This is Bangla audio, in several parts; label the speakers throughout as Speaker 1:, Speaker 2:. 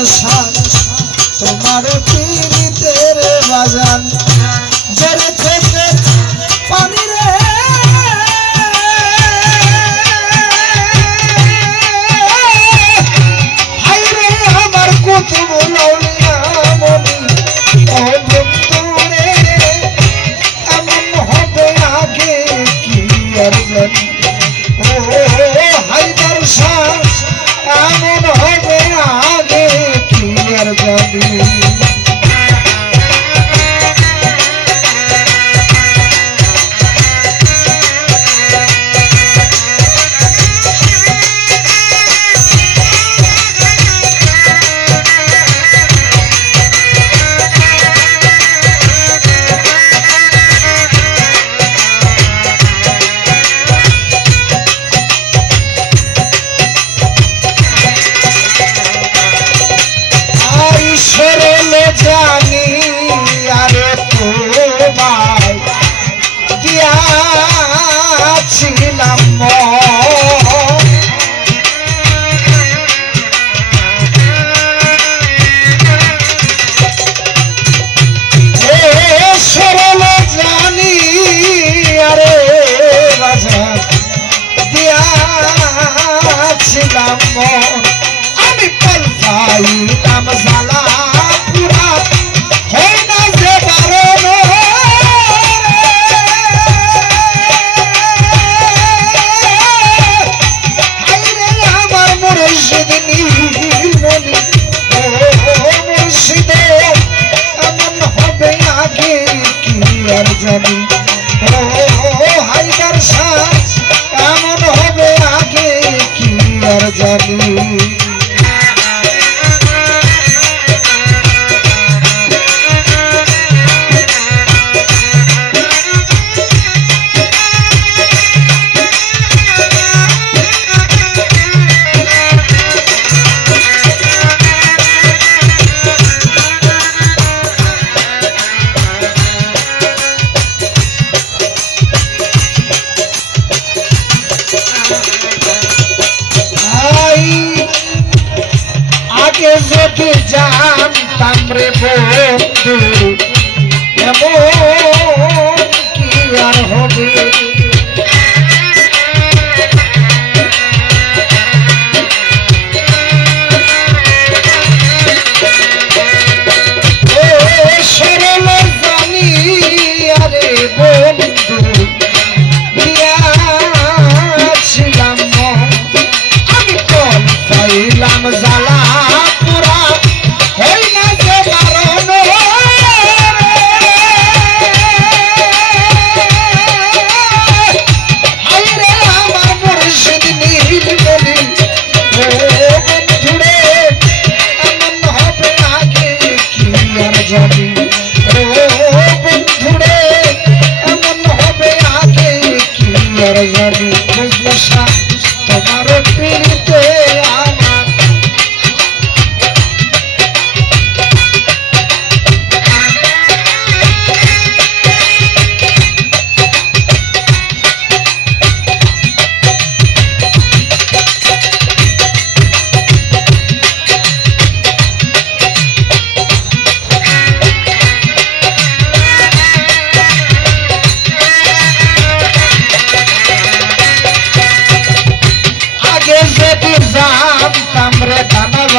Speaker 1: just I'm on. আগে যদি জানতাম রে বন্ধু এমন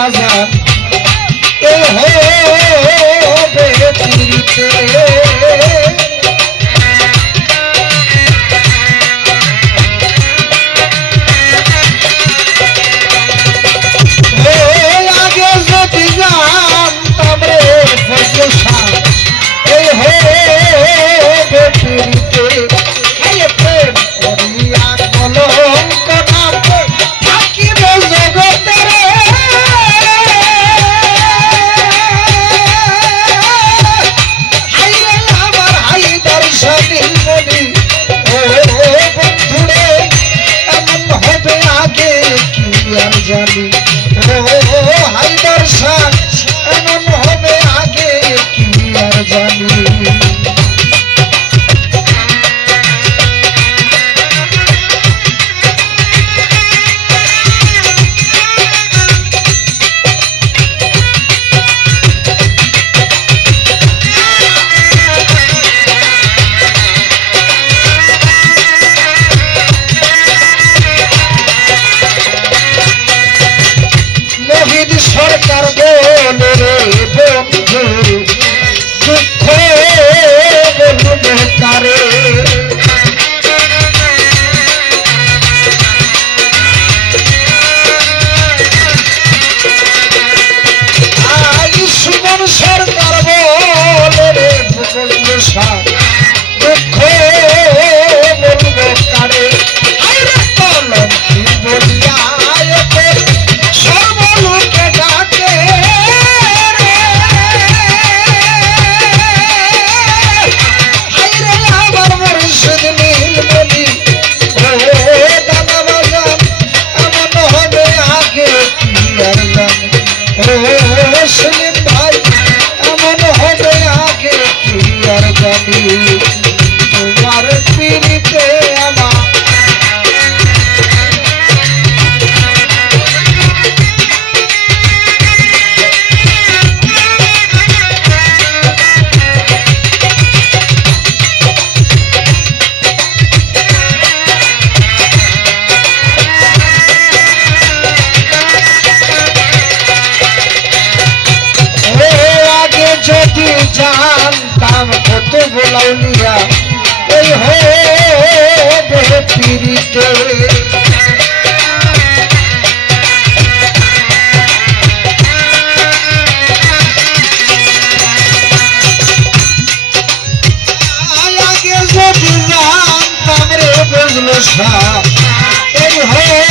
Speaker 1: casa. যদি জানতাম কত বলাউলিয়া এই হবে পিড়িতে। জানতাম রে বেজলো সাহ এই হয়ে